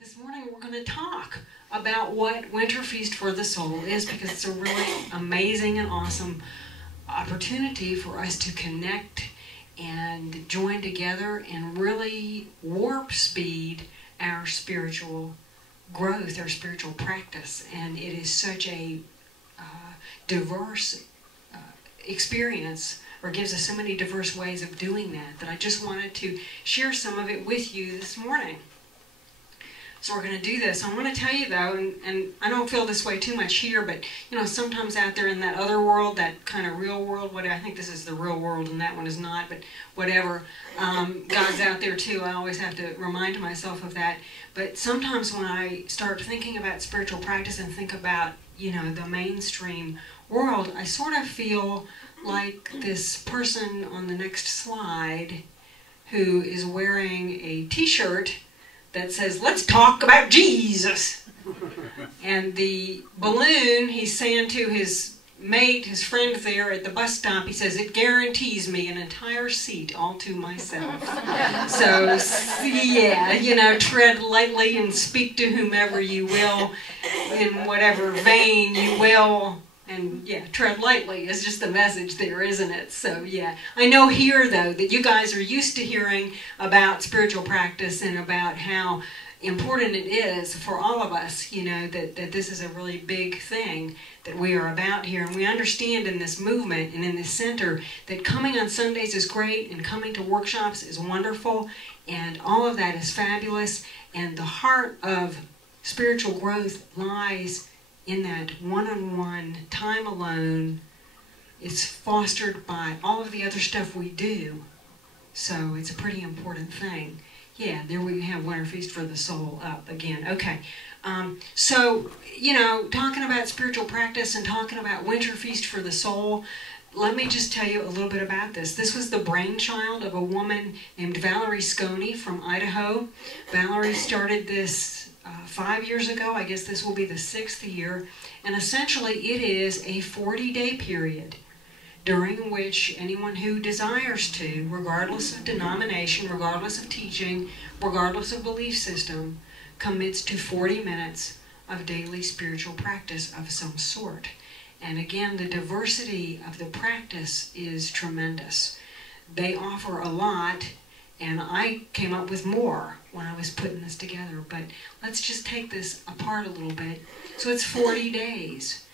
This morning we're going to talk about what Winter Feast for the Soul is, because it's a really amazing and awesome opportunity for us to connect and join together and really warp speed our spiritual growth, our spiritual practice. And it is such a diverse experience, or gives us so many diverse ways of doing that I just wanted to share some of it with you this morning. So we're going to do this. I want to tell you though, and I don't feel this way too much here, but you know, sometimes out there in that other world, that kind of real world, I think this is the real world and that one is not, but whatever, God's out there too. I always have to remind myself of that. But sometimes when I start thinking about spiritual practice and think about, you know, the mainstream world, I sort of feel like this person on the next slide who is wearing a t-shirt that says, "Let's talk about Jesus." And the balloon, he's saying to his mate, his friend there at the bus stop, he says, "It guarantees me an entire seat all to myself." So, yeah, you know, tread lightly and speak to whomever you will, in whatever vein you will. And yeah, tread lightly is just the message there, isn't it? So yeah, I know here though that you guys are used to hearing about spiritual practice and about how important it is for all of us, you know, that this is a really big thing that we are about here. And we understand in this movement and in this center that coming on Sundays is great and coming to workshops is wonderful, and all of that is fabulous. And the heart of spiritual growth lies in that one-on-one time alone. It's fostered by all of the other stuff we do. So it's a pretty important thing. Yeah, there we have Winter Feast for the Soul up again. Okay. So, you know, talking about spiritual practice and talking about Winter Feast for the Soul, let me just tell you a little bit about this. This was the brainchild of a woman named Valerie Sconey from Idaho. Valerie started this 5 years ago. I guess this will be the 6th year. And essentially it is a 40-day period during which anyone who desires to, regardless of denomination, regardless of teaching, regardless of belief system, commits to 40 minutes of daily spiritual practice of some sort. And again, the diversity of the practice is tremendous. They offer a lot, and I came up with more when I was putting this together, but let's just take this apart a little bit. So it's 40 days,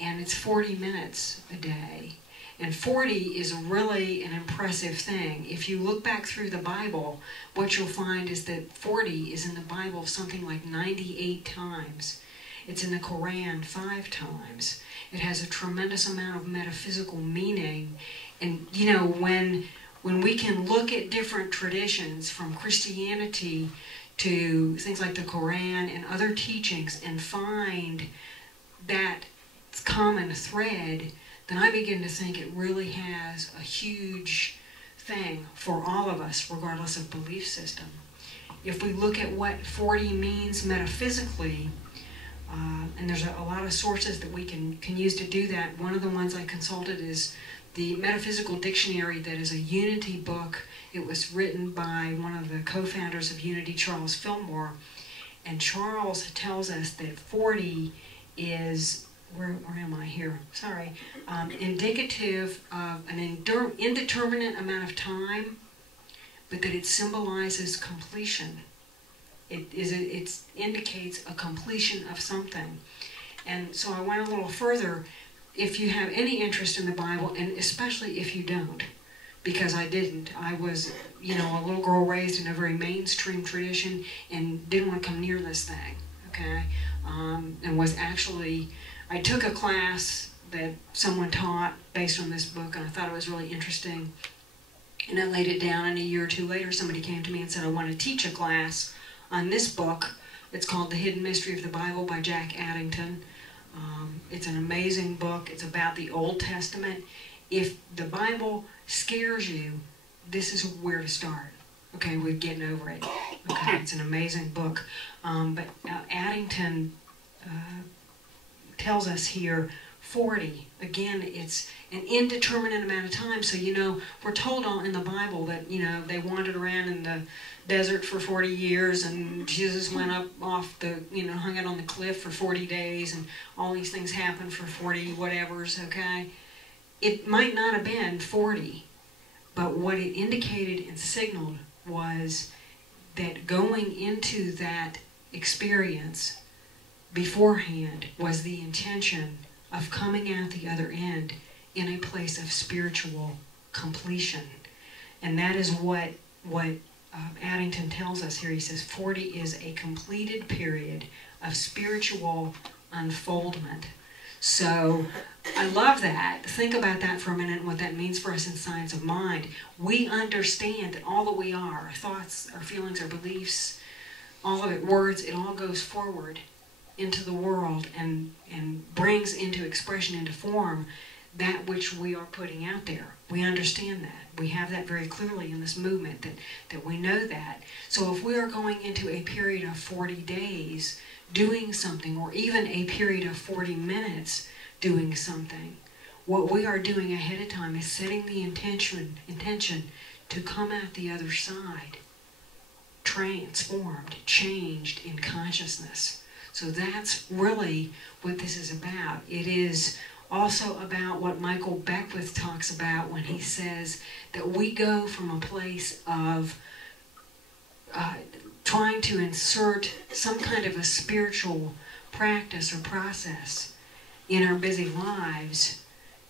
and it's 40 minutes a day. And 40 is really an impressive thing. If you look back through the Bible, what you'll find is that 40 is in the Bible something like 98 times. It's in the Quran 5 times. It has a tremendous amount of metaphysical meaning. And, you know, when we can look at different traditions from Christianity to things like the Quran and other teachings and find that common thread, then I begin to think it really has a huge thing for all of us, regardless of belief system. If we look at what 40 means metaphysically, and there's a lot of sources that we can use to do that. One of the ones I consulted is the Metaphysical Dictionary, that is a Unity book. It was written by one of the co-founders of Unity, Charles Fillmore. And Charles tells us that 40 is, where am I here? Sorry. Indicative of an indeterminate amount of time, but that it symbolizes completion. It indicates a completion of something. And so I went a little further. If you have any interest in the Bible, and especially if you don't, because I didn't. I was, you know, a little girl raised in a very mainstream tradition and didn't want to come near this thing, okay? And was actually, I took a class that someone taught based on this book, and I thought it was really interesting. And I laid it down, and a year or two later, somebody came to me and said, "I want to teach a class on this book." It's called The Hidden Mystery of the Bible by Jack Addington. It's an amazing book. It's about the Old Testament. If the Bible scares you, this is where to start. Okay, we're getting over it. Okay, it's an amazing book. But Addington tells us here 40. Again, it's an indeterminate amount of time. So, you know, we're told all in the Bible that, you know, they wandered around in the desert for 40 years and Jesus went up off the, you know, hung out on the cliff for 40 days and all these things happened for 40 whatevers, okay? It might not have been 40, but what it indicated and signaled was that going into that experience beforehand was the intention of coming out the other end in a place of spiritual completion. And that is what Addington tells us here. He says 40 is a completed period of spiritual unfoldment. So I love that. Think about that for a minute and what that means for us in science of mind. We understand that all that we are, our thoughts, our feelings, our beliefs, all of it, words, it all goes forward into the world and brings into expression, into form, that which we are putting out there. We understand that. We have that very clearly in this movement, that we know that. So if we are going into a period of 40 days doing something, or even a period of 40 minutes doing something, what we are doing ahead of time is setting the intention to come out the other side transformed, changed in consciousness. So that's really what this is about. It is also about what Michael Beckwith talks about when he says that we go from a place of trying to insert some kind of a spiritual practice or process in our busy lives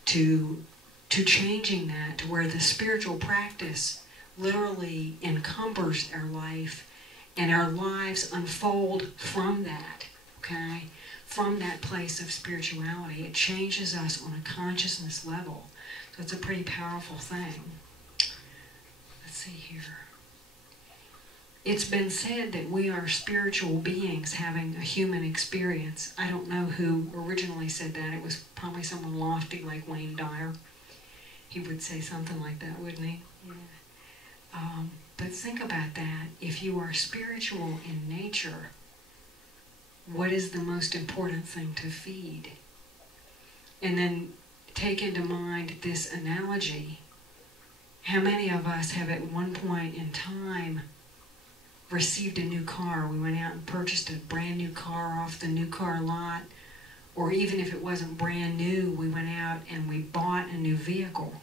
to changing that to where the spiritual practice literally encumbers our life and our lives unfold from that, okay? From that place of spirituality. It changes us on a consciousness level. So it's a pretty powerful thing. Let's see here. It's been said that we are spiritual beings having a human experience. I don't know who originally said that. It was probably someone lofty like Wayne Dyer. He would say something like that, wouldn't he? Yeah. But think about that. If you are spiritual in nature, what is the most important thing to feed? And then take into mind this analogy. How many of us have at one point in time received a new car? We went out and purchased a brand new car off the new car lot. Or even if it wasn't brand new, we went out and we bought a new vehicle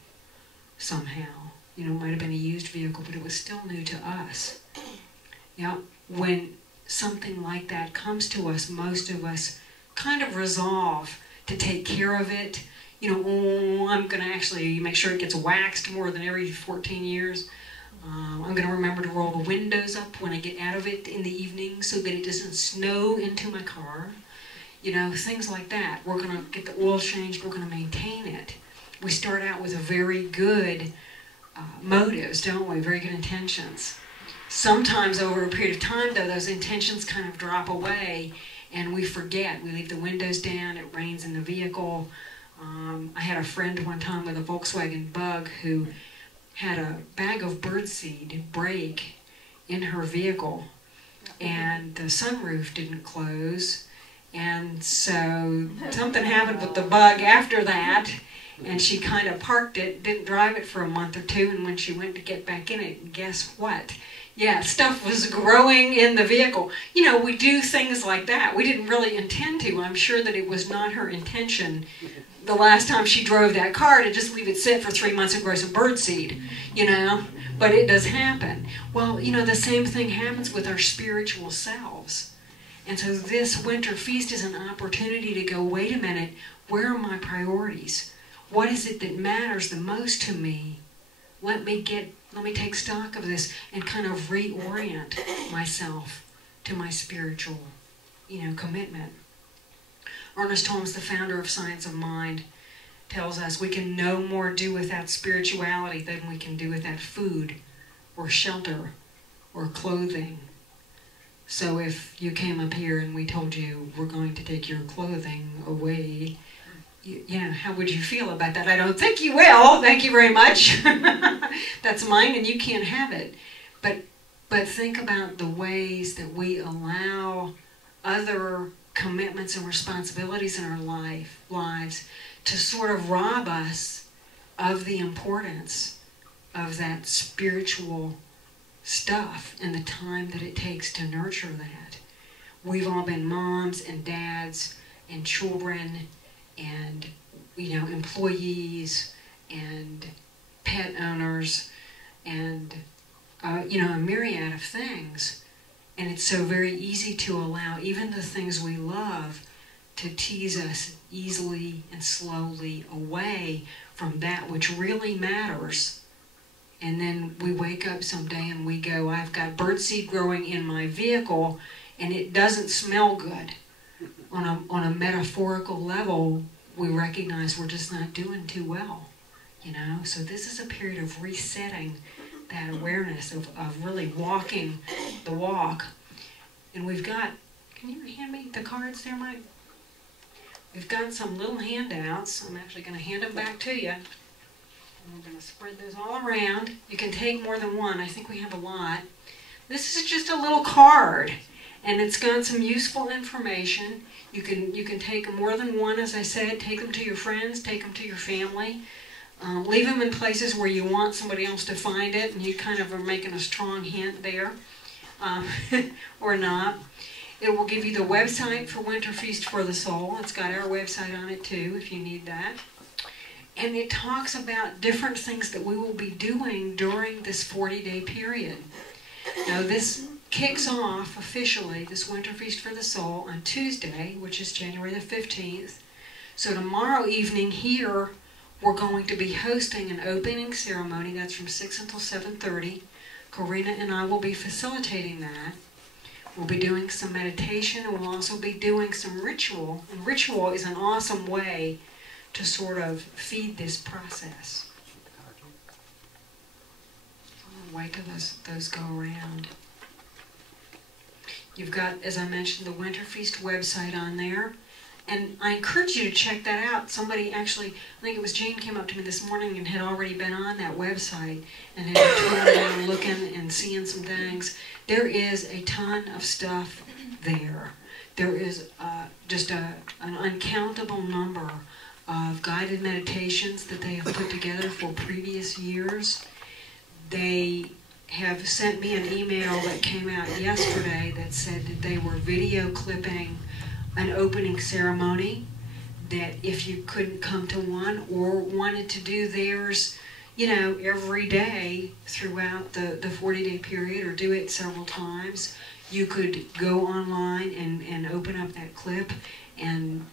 somehow. You know, it might have been a used vehicle, but it was still new to us. Yeah, when something like that comes to us, most of us kind of resolve to take care of it. You know, oh, I'm going to actually make sure it gets waxed more than every 14 years. I'm going to remember to roll the windows up when I get out of it in the evening so that it doesn't snow into my car. You know, things like that. We're going to get the oil changed. We're going to maintain it. We start out with a very good motives, don't we? Very good intentions. Sometimes over a period of time, though, those intentions kind of drop away and we forget. We leave the windows down, it rains in the vehicle. I had a friend one time with a Volkswagen Bug who had a bag of birdseed break in her vehicle and the sunroof didn't close, and so something happened with the Bug after that. And she kind of parked it, didn't drive it for a month or two, and when she went to get back in it, guess what? Yeah, stuff was growing in the vehicle. You know, we do things like that. We didn't really intend to. I'm sure that it was not her intention the last time she drove that car to just leave it sit for 3 months and grow some birdseed, you know? But it does happen. Well, you know, the same thing happens with our spiritual selves. And so this winter feast is an opportunity to go, wait a minute, where are my priorities? What is it that matters the most to me? Let me take stock of this and kind of reorient myself to my spiritual, you know, commitment. Ernest Holmes, the founder of Science of Mind, tells us we can no more do without spirituality than we can do without food or shelter or clothing. So if you came up here and we told you we're going to take your clothing away, you know, how would you feel about that? I don't think you will. Thank you very much. That's mine and you can't have it. But think about the ways that we allow other commitments and responsibilities in our lives to sort of rob us of the importance of that spiritual stuff and the time that it takes to nurture that. We've all been moms and dads and children and, employees and pet owners and, a myriad of things. And it's so very easy to allow even the things we love to tease us easily and slowly away from that which really matters. And then we wake up someday and we go, I've got birdseed growing in my vehicle and it doesn't smell good. On a metaphorical level, we recognize we're just not doing too well. So this is a period of resetting that awareness of really walking the walk. And we've got, can you hand me the cards there, Mike? We've got some little handouts. I'm actually going to hand them back to you. And I'm going to spread those all around. You can take more than one. I think we have a lot. This is just a little card, and it's got some useful information. You can take more than one, as I said. Take them to your friends. Take them to your family. Leave them in places where you want somebody else to find it, and you kind of are making a strong hint there, or not. It will give you the website for Winter Feast for the Soul. It's got our website on it too, if you need that. And it talks about different things that we will be doing during this 40-day period. Now this kicks off officially, this Winter Feast for the Soul, on Tuesday, which is January the 15th. So tomorrow evening here, we're going to be hosting an opening ceremony. That's from 6 until 7:30. Karina and I will be facilitating that. We'll be doing some meditation, and we'll also be doing some ritual. And ritual is an awesome way to sort of feed this process. I'll wait till those go around. You've got, as I mentioned, the Winter Feast website on there. And I encourage you to check that out. Somebody actually, I think it was Jane, came up to me this morning and had already been on that website and had been touring around looking and seeing some things. There is a ton of stuff there. There is just an uncountable number of guided meditations that they have put together for previous years. They have sent me an email that came out yesterday that said that they were video clipping an opening ceremony, that if you couldn't come to one or wanted to do theirs, every day throughout the 40-day period or do it several times, you could go online and open up that clip and,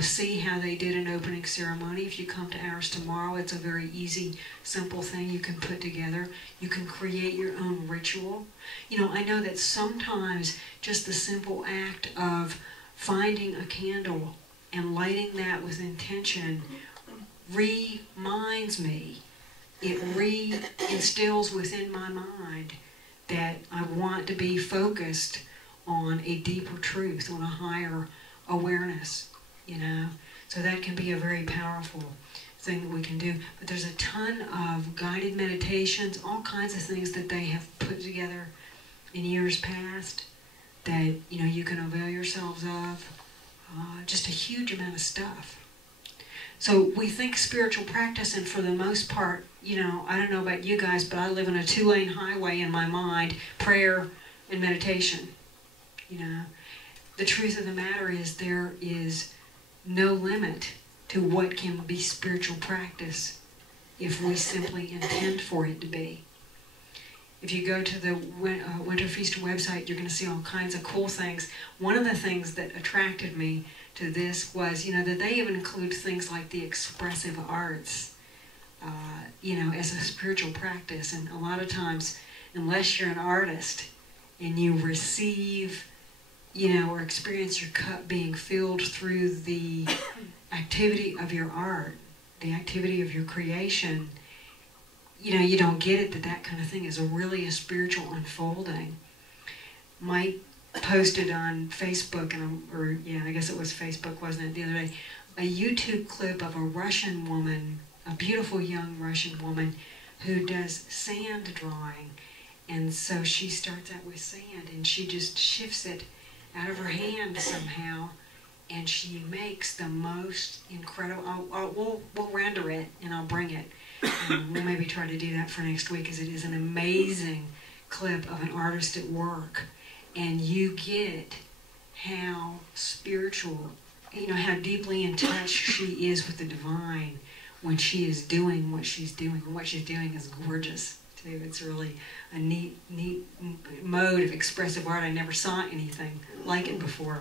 see how they did an opening ceremony. If you come to ours tomorrow, it's a very easy, simple thing you can put together. You can create your own ritual. I know that sometimes just the simple act of finding a candle and lighting that with intention reminds me, it re-instills within my mind that I want to be focused on a deeper truth, on a higher awareness, So that can be a very powerful thing that we can do. But there's a ton of guided meditations, all kinds of things that they have put together in years past that you can avail yourselves of. Just a huge amount of stuff. So we think spiritual practice, and for the most part, I don't know about you guys, but I live in a 2-lane highway in my mind: prayer and meditation. The truth of the matter is there is no limit to what can be spiritual practice if we simply intend for it to be. If you go to the Winter Feast website, you're going to see all kinds of cool things. One of the things that attracted me to this was, that they even include things like the expressive arts, as a spiritual practice. And a lot of times, unless you're an artist and you receive, or experience your cup being filled through the activity of your art, the activity of your creation, you don't get it that kind of thing is really a spiritual unfolding. Mike posted on Facebook, I guess it was Facebook, wasn't it, the other day, a YouTube clip of a Russian woman, a beautiful young Russian woman, who does sand drawing. And so she starts out with sand and she just shifts it out of her hand somehow, and she makes the most incredible. We'll render it and I'll bring it. We'll maybe try to do that for next week, because it is an amazing clip of an artist at work, and you get how spiritual, how deeply in touch she is with the divine when she is doing what she's doing. And what she's doing is gorgeous too. It's really a neat mode of expressive art. I never saw anything like it before.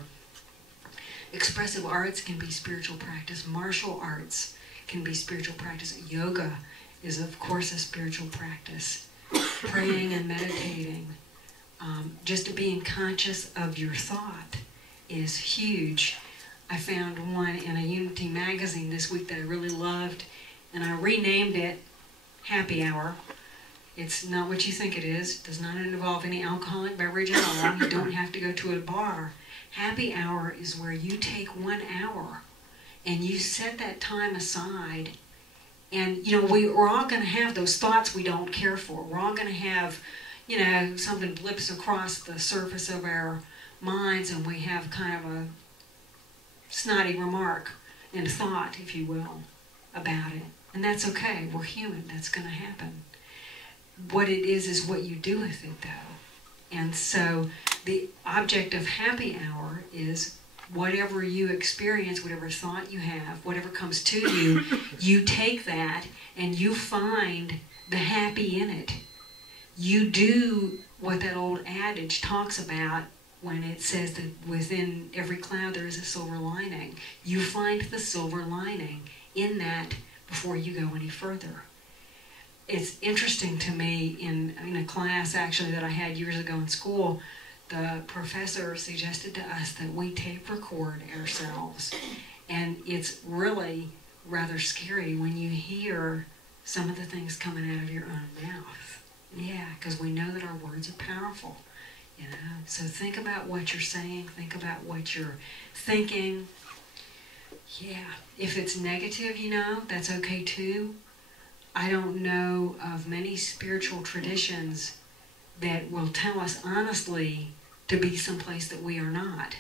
Expressive arts can be spiritual practice. Martial arts can be spiritual practice. Yoga is, of course, a spiritual practice. Praying and meditating, just being conscious of your thought is huge. I found one in a Unity magazine this week that I really loved, and I renamed it Happy Hour. It's not what you think it is. It does not involve any alcoholic beverage at all. You don't have to go to a bar. Happy Hour is where you take 1 hour and you set that time aside. And, we're all going to have those thoughts we don't care for. We're all going to have, something blips across the surface of our minds, and we have kind of a snotty remark and thought, if you will, about it. And that's okay. We're human. That's going to happen. What it is what you do with it, though. And so the object of Happy Hour is whatever you experience, whatever thought you have, whatever comes to you, you take that and you find the happy in it. You do what that old adage talks about when it says that within every cloud there is a silver lining. You find the silver lining in that before you go any further. It's interesting to me, in a class actually that I had years ago in school, the professor suggested to us that we tape record ourselves. And it's really rather scary when you hear some of the things coming out of your own mouth. Yeah, because we know that our words are powerful. So think about what you're saying, think about what you're thinking. Yeah, if it's negative, that's okay too. I don't know of many spiritual traditions that will tell us honestly to be someplace that we are not.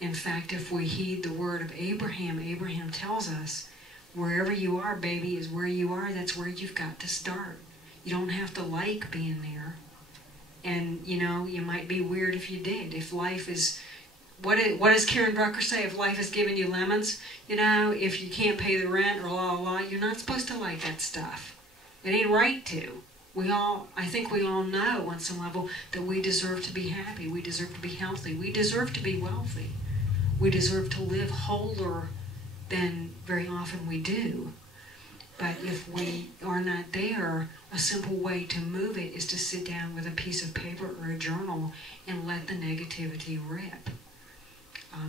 In fact, if we heed the word of Abraham, Abraham tells us, wherever you are, baby, is where you are. That's where you've got to start. You don't have to like being there. And, you might be weird if you did. If life is, what does Karen Drucker say? If life is giving you lemons, if you can't pay the rent or you're not supposed to like that stuff. It ain't right to. I think we all know on some level that we deserve to be happy. We deserve to be healthy. We deserve to be wealthy. We deserve to live wholer than very often we do. But if we are not there, a simple way to move it is to sit down with a piece of paper or a journal and let the negativity rip.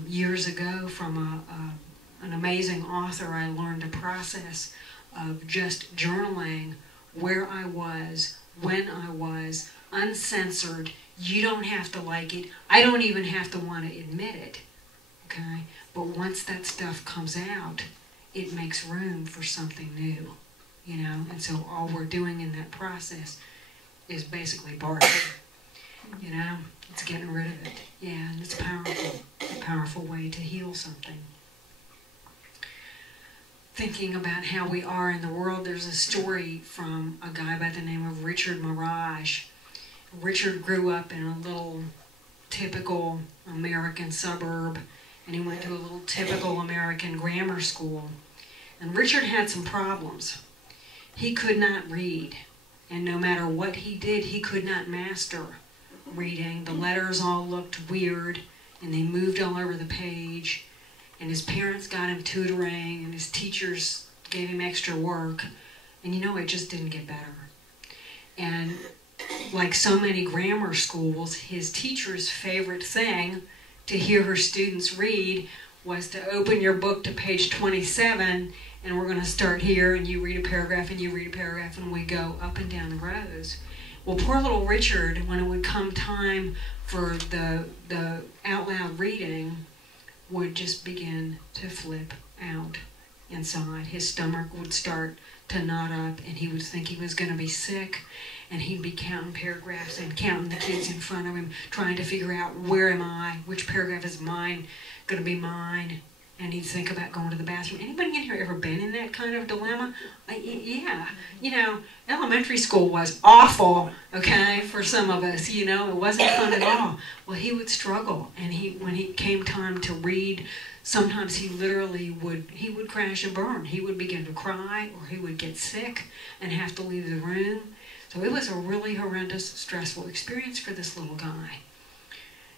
Years ago, from an amazing author, I learned a process of just journaling where I was, when I was, uncensored. You don't have to like it. I don't even have to want to admit it. Okay? But once that stuff comes out, it makes room for something new. And so all we're doing in that process is basically bargaining. It's getting rid of it. Yeah, and it's powerful. A powerful way to heal something. Thinking about how we are in the world, there's a story from a guy by the name of Richard Mirage. Richard grew up in a little typical American suburb, and he went to a little typical American grammar school. And Richard had some problems. He could not read, and no matter what he did, he could not master reading. The letters all looked weird, and they moved all over the page. And his parents got him tutoring, and his teachers gave him extra work. And it just didn't get better. And like so many grammar schools, his teacher's favorite thing to hear her students read was to open your book to page 27, and we're going to start here, and you read a paragraph, and you read a paragraph, and we go up and down the rows. Well, poor little Richard, when it would come time for the out loud reading, would just begin to flip out inside. His stomach would start to knot up, and he would think he was going to be sick. and he'd be counting paragraphs and counting the kids in front of him, trying to figure out, where am I? Which paragraph is mine? Going to be mine? And he'd think about going to the bathroom. Anybody in here ever been in that kind of dilemma? Yeah. You know, elementary school was awful, okay, for some of us, you know. It wasn't fun at all. Well, he would struggle. And when he came time to read, sometimes he literally he would crash and burn. He would begin to cry, or he would get sick and have to leave the room. So it was a really horrendous, stressful experience for this little guy.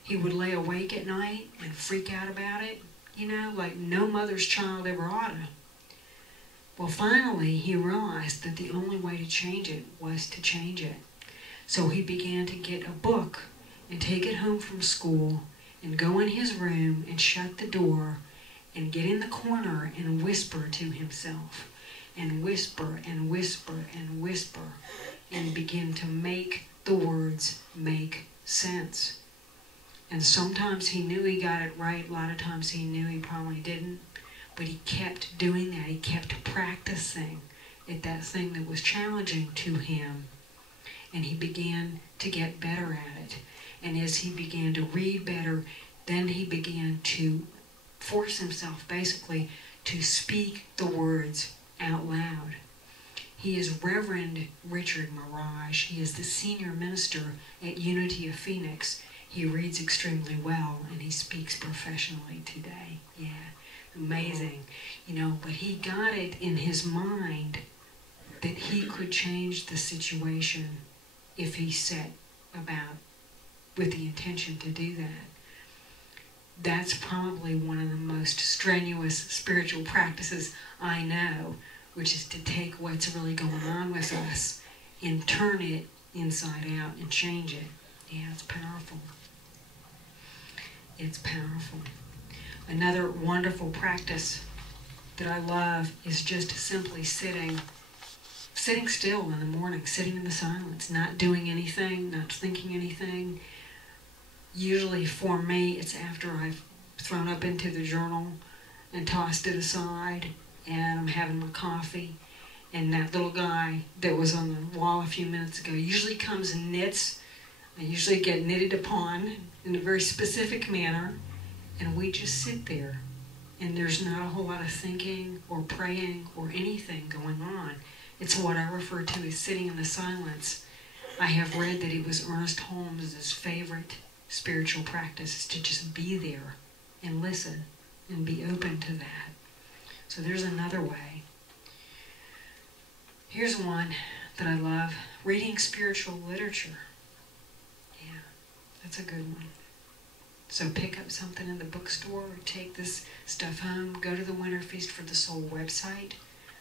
He would lay awake at night and freak out about it. You know, like no mother's child ever ought to. Well, finally, he realized that the only way to change it was to change it. So he began to get a book and take it home from school and go in his room and shut the door and get in the corner and whisper to himself and whisper and whisper and whisper and begin to make the words make sense. And sometimes he knew he got it right. A lot of times he knew he probably didn't. But he kept doing that. He kept practicing at that thing that was challenging to him. And he began to get better at it. And as he began to read better, then he began to force himself, basically, to speak the words out loud. He is Reverend Richard Mirage. He is the senior minister at Unity of Phoenix. He reads extremely well, and he speaks professionally today. Yeah, amazing. You know, but he got it in his mind that he could change the situation if he set about with the intention to do that. That's probably one of the most strenuous spiritual practices I know, which is to take what's really going on with us and turn it inside out and change it. Yeah, it's powerful. It's powerful. Another wonderful practice that I love is just simply sitting still in the morning, sitting in the silence, not doing anything, not thinking anything. Usually for me, it's after I've thrown up into the journal and tossed it aside, and I'm having my coffee, and that little guy that was on the wall a few minutes ago usually comes and knits. I usually get knitted upon in a very specific manner, and we just sit there, and there's not a whole lot of thinking or praying or anything going on. It's what I refer to as sitting in the silence. I have read that it was Ernest Holmes' favorite spiritual practice is to just be there and listen and be open to that. So there's another way. Here's one that I love, reading spiritual literature. Yeah, that's a good one. So pick up something in the bookstore, or take this stuff home, go to the Winter Feast for the Soul website.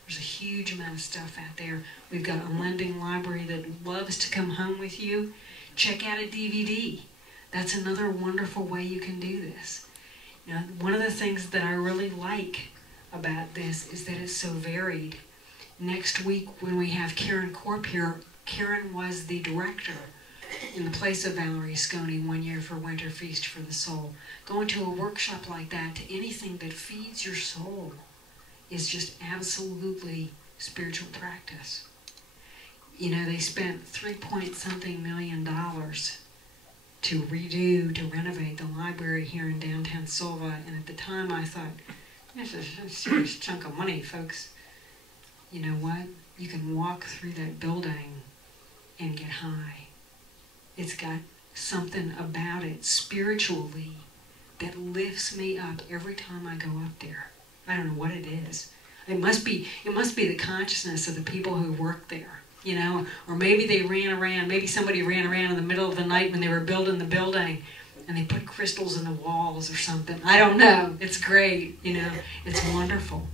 There's a huge amount of stuff out there. We've got a lending library that loves to come home with you. Check out a DVD. That's another wonderful way you can do this. You know, one of the things that I really like about this is that it's so varied. Next week when we have Karen Korp here, Karen was the director in the place of Valerie Sconey 1 year for Winter Feast for the Soul. Going to a workshop like that, to anything that feeds your soul, is just absolutely spiritual practice. You know, they spent $3-point-something million to redo, to renovate the library here in downtown Sylva, and at the time I thought, this is a serious chunk of money, folks. You know what? You can walk through that building and get high. It's got something about it spiritually that lifts me up every time I go up there. I don't know what it is. It must be the consciousness of the people who work there, you know, or maybe they ran around, maybe somebody ran around in the middle of the night when they were building the building and they put crystals in the walls or something. I don't know. It's great, you know. It's wonderful.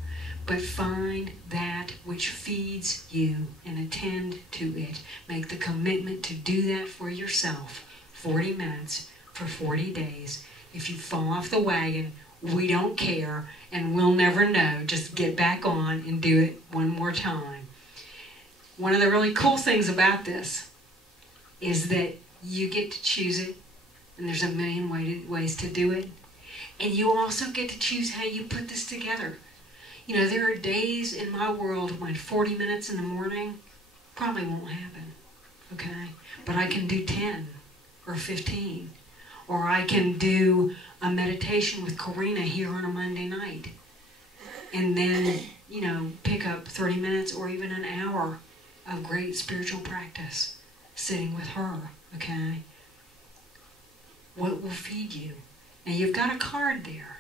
But find that which feeds you and attend to it. Make the commitment to do that for yourself. 40 minutes for 40 days. If you fall off the wagon, we don't care and we'll never know. Just get back on and do it one more time. One of the really cool things about this is that you get to choose it, and there's a million ways to do it. And you also get to choose how you put this together. You know, there are days in my world when 40 minutes in the morning probably won't happen. okay? But I can do 10 or 15. Or I can do a meditation with Corina here on a Monday night. And then, you know, pick up 30 minutes or even an hour of great spiritual practice sitting with her, okay? What will feed you? Now, you've got a card there.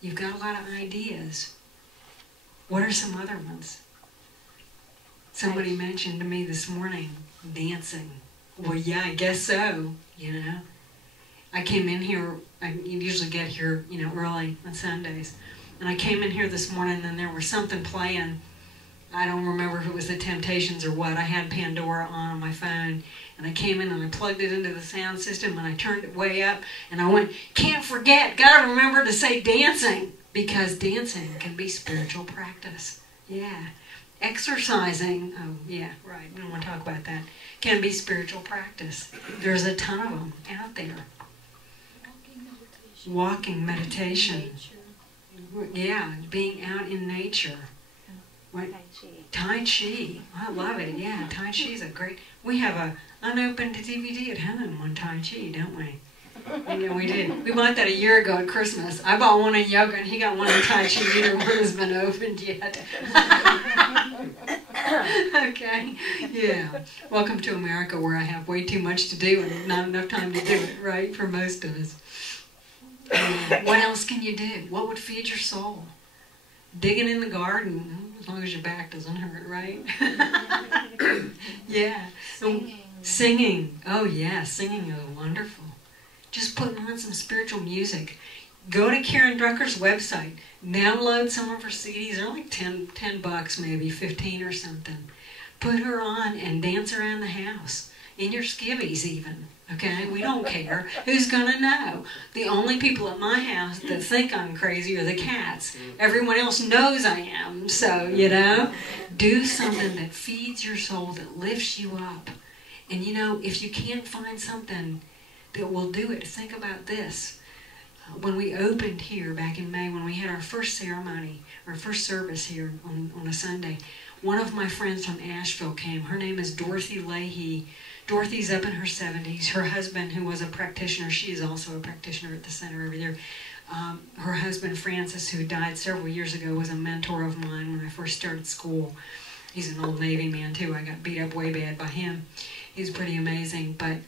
You've got a lot of ideas. What are some other ones? Somebody mentioned to me this morning, dancing. Well, yeah, I guess so, you know. I came in here, I usually get here, you know, early on Sundays. And I came in here this morning and there was something playing. I don't remember if it was the Temptations or what. I had Pandora on my phone. And I came in and I plugged it into the sound system and I turned it way up. And I went, can't forget, gotta remember to say dancing. Because dancing can be spiritual practice. Yeah. Exercising, oh yeah, right, we don't want to talk about that, can be spiritual practice. There's a ton of them out there. Walking meditation. Yeah, being out in nature. What? Tai Chi. I love it, yeah, Tai Chi is a great, we have a unopened DVD at home on Tai Chi, don't we? Yeah, we did. We bought that a year ago at Christmas. I bought one on yoga and he got one on Tai Chi. Neither one has been opened yet. Okay, yeah. Welcome to America where I have way too much to do and not enough time to do it, right, for most of us. What else can you do? What would feed your soul? Digging in the garden, as long as your back doesn't hurt, right? Yeah. Singing. Oh, yeah, singing is wonderful. Just putting on some spiritual music. Go to Karen Drucker's website. Download some of her CDs. They're like 10 bucks, maybe 15 or something. Put her on and dance around the house. In your skivvies even. Okay? We don't care. Who's going to know? The only people at my house that think I'm crazy are the cats. Everyone else knows I am. So, you know, do something that feeds your soul, that lifts you up. And, you know, if you can't find something that will do it, think about this. When we opened here back in May, when we had our first ceremony, our first service here on a Sunday, one of my friends from Asheville came. Her name is Dorothy Leahy. Dorothy's up in her 70s. Her husband, who was a practitioner, she is also a practitioner at the center over there. Her husband, Francis, who died several years ago, was a mentor of mine when I first started school. He's an old Navy man, too. I got beat up way bad by him. He's pretty amazing. But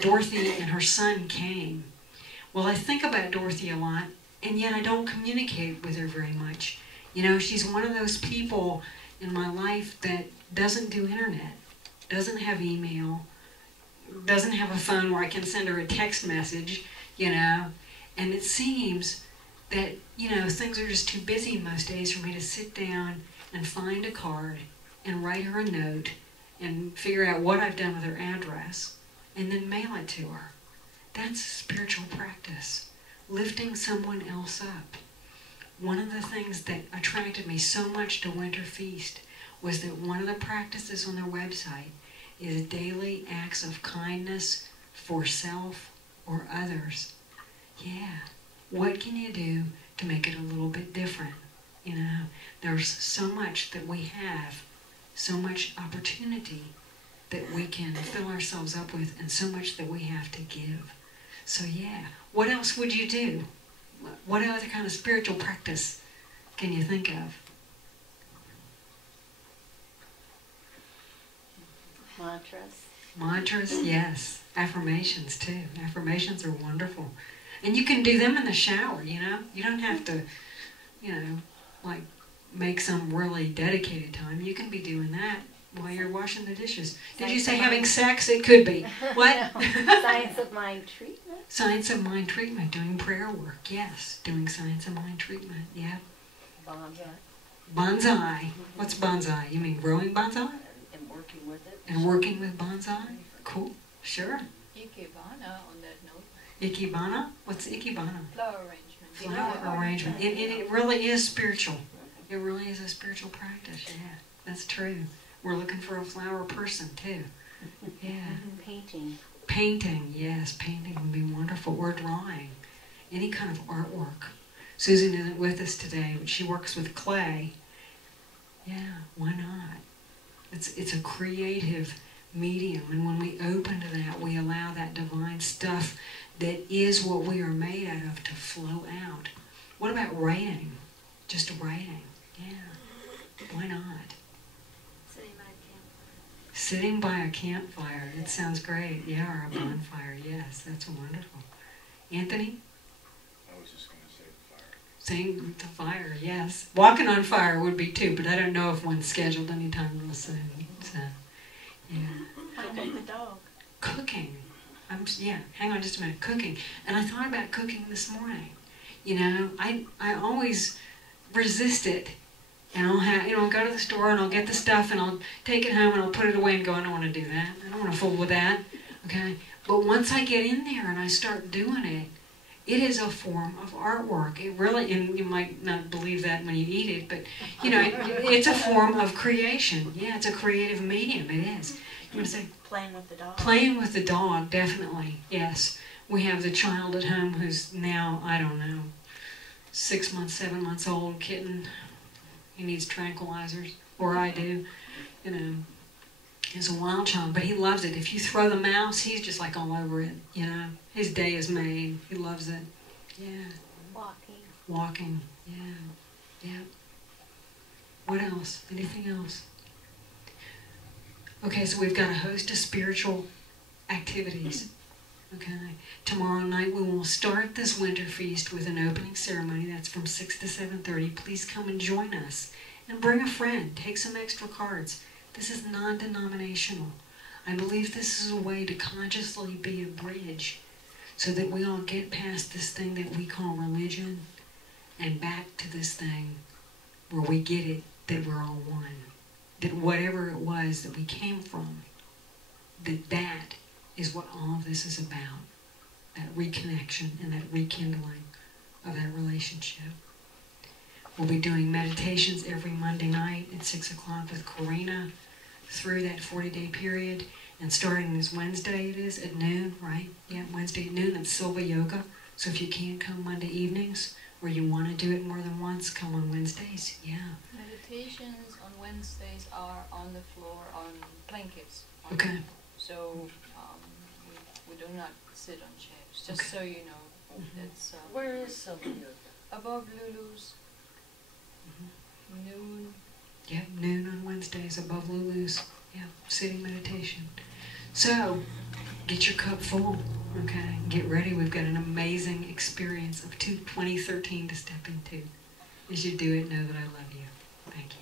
Dorothy and her son came. Well, I think about Dorothy a lot, and yet I don't communicate with her very much. You know, she's one of those people in my life that doesn't do internet, doesn't have email, doesn't have a phone where I can send her a text message, you know. And it seems that, you know, things are just too busy most days for me to sit down and find a card and write her a note and figure out what I've done with her address and then mail it to her. That's spiritual practice, lifting someone else up. One of the things that attracted me so much to Winter Feast was that one of the practices on their website is daily acts of kindness for self or others. Yeah, what can you do to make it a little bit different? You know, there's so much that we have, so much opportunity that we can fill ourselves up with, and so much that we have to give. So yeah, what else would you do? What other kind of spiritual practice can you think of? Mantras. Mantras, yes. Affirmations too. Affirmations are wonderful. And you can do them in the shower, you know? You don't have to, you know, like make some really dedicated time. You can be doing that while you're washing the dishes. Did you say having sex? It could be. What? Science of mind treatment. Science of mind treatment, doing prayer work, yes. Doing science of mind treatment, yeah. Bonsai. Bonsai. What's bonsai? You mean growing bonsai? And working with it. And working with bonsai? Cool, sure. Ikebana on that note. Ikebana? What's ikebana? Flower arrangement. Flower arrangement. It really is spiritual. It really is a spiritual practice, yeah. That's true. We're looking for a flower person, too. Yeah. Painting. Painting, yes. Painting would be wonderful. Or drawing. Any kind of artwork. Susan isn't with us today, but she works with clay. Yeah, why not? It's a creative medium. And when we open to that, we allow that divine stuff that is what we are made out of to flow out. What about writing? Just writing. Yeah. Why not? Sitting by a campfire. It sounds great. Yeah, or a bonfire. Yes, that's wonderful. Anthony? I was just going to say the fire. Saying with the fire, yes. Walking on fire would be too, but I don't know if one's scheduled anytime real soon. So, yeah. Playing with the dog. Cooking. Yeah, hang on just a minute. Cooking. And I thought about cooking this morning. You know, I always resist it. And I'll go to the store and I'll get the stuff and I'll take it home and I'll put it away and go, I don't want to do that. I don't want to fool with that. Okay? But once I get in there and I start doing it, it is a form of artwork. It really, and you might not believe that when you eat it, but, you know, it's a form of creation. Yeah, it's a creative medium. It is. You want to say? Playing with the dog. Playing with the dog, definitely. Yes. We have the child at home who's now, I don't know, 6 months, 7 months old, kitten. He needs tranquilizers, or I do. You know, he's a wild child, but he loves it. If you throw the mouse, he's just like all over it. You know, his day is made. He loves it. Yeah. Walking. Yeah. Yeah. What else? Anything else? Okay, so we've got a host of spiritual activities. Okay. Tomorrow night we will start this winter feast with an opening ceremony. That's from 6 to 7:30. Please come and join us. And bring a friend. Take some extra cards. This is non-denominational. I believe this is a way to consciously be a bridge so that we all get past this thing that we call religion and back to this thing where we get it, that we're all one. That whatever it was that we came from, that is what all of this is about. That reconnection and that rekindling of that relationship. We'll be doing meditations every Monday night at 6 o'clock with Karina through that 40-day period. And starting this Wednesday it is at noon, right? Yeah, Wednesday at noon, that's Sylva Yoga. So if you can't come Monday evenings, or you want to do it more than once, come on Wednesdays. Yeah. Meditations on Wednesdays are on the floor on blankets. Okay. So we do not sit on chairs. Just so you know, it's Where is Sylva Yoga? above Lulu's. Noon. Yeah, noon on Wednesdays above Lulu's. Yeah, sitting meditation. So, get your cup full, okay? Get ready. We've got an amazing experience of 2013 to step into. As you do it, know that I love you. Thank you.